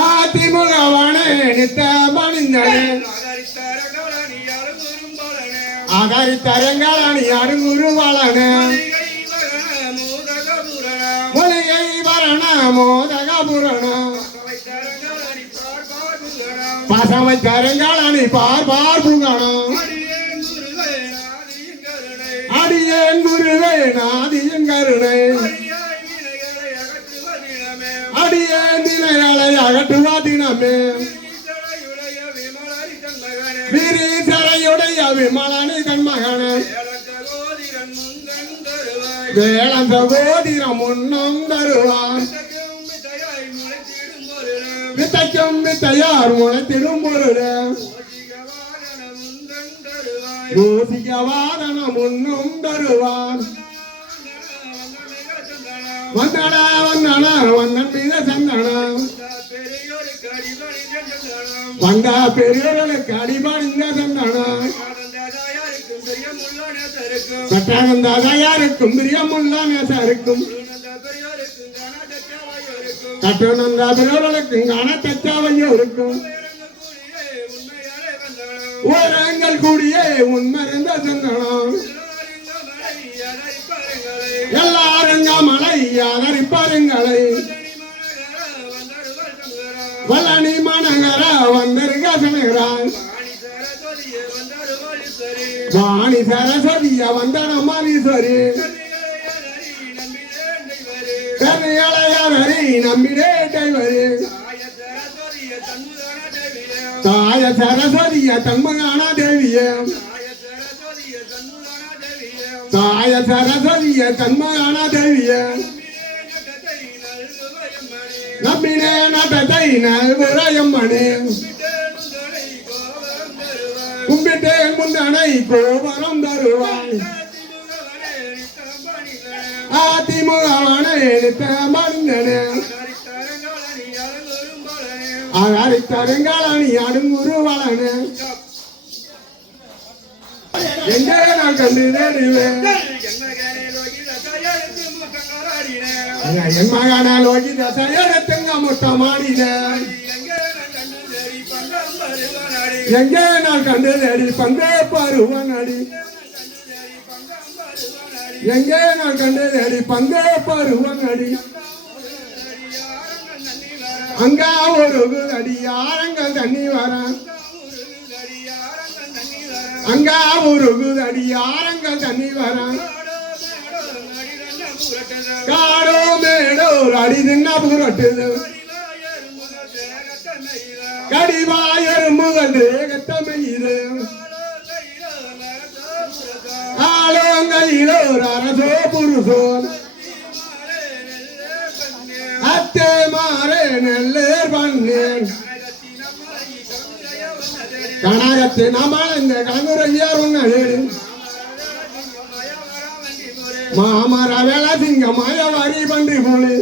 அதிமுகவானே நித்தம் பணிந்தனே ஆதரித்தரங்களானி அருங்குருவாளனே மொழிகை வரண மோதக புரண பசமை கரங்களானி பார்பார் புகணம் அடியேன் குருவே நாதியின் கருணை அடியேன் தினைகளை அகற்றுவா தினமே விரிசரையுடைய விமலனி கண்மகனே வேளம் சகோதிரம் முன்னும் தருவான் வித்தைக்கும் வித்தையார் முளைத்திடும் பொருளே கோசிகவாதன முன்னும் தருவான் வந்தனா வந்தனா வந்தன் மீத சந்தனம் வந்த பெரியோர்களுக்கு அடிபணிந்த சந்தனம் கட்டானந்தாயாருக்கும் பிரியமுள்ள நேசருக்கும் கட்டணந்தா பெரியோர்களுக்கும் காணத்தச்சாவையோருக்கும் ஓரங்கள் கூடியே உண்மறிந்த சந்தனம் எல்லாருங்க மலை யாதரிப்பாருங்களை வல்லணி மனகர வந்தருக சமகிறான் வாணி சரஸ்வதிய வந்தன மாலீஸ்வரி கரையளையவரி நம்பிடே கைவரி தாய சரஸ்வதிய தன்மகான தேவிய தாய சரஸ்வதிய தன்மகான தேவிய நம்பினே நட்டத்தை நல்புரையம்மனே கும்பிட்டேன் முந்தனை கோபுரம் தருவாய் அதிமுகவானே நித்தம் பணிந்தனே ஆதரித்தரங்களானி அருங்குருவாளனே எங்கே நான் கண்டு தேடுவேன் என் மகன லோகி தசையெடுத்துங்க முட்டமாடினேன் எங்கே நான் கண்டு தேடி பந்தே பருவன் அடி எங்கே நான் கண்டு தேடி பந்தே பருவன் அடி அங்க ஒரு அடி யாரங்கள் தண்ணி வர அங்க ஒரு அடி யாரங்கள் தண்ணி வர காடோ மேடோ அடி தின்ன புரட்டுது கடிவாயர் முகல் தேகத்தமையுது ஆலோங்கையிலோ அரசோ புருஷோ அத்தே மாறே நெல்லேர் பண்ணேன் கனகத்து நம்மளந்த கங்குரையார் உன்னே மாமர வேள சிங்க மாய வரி பண்டி போலே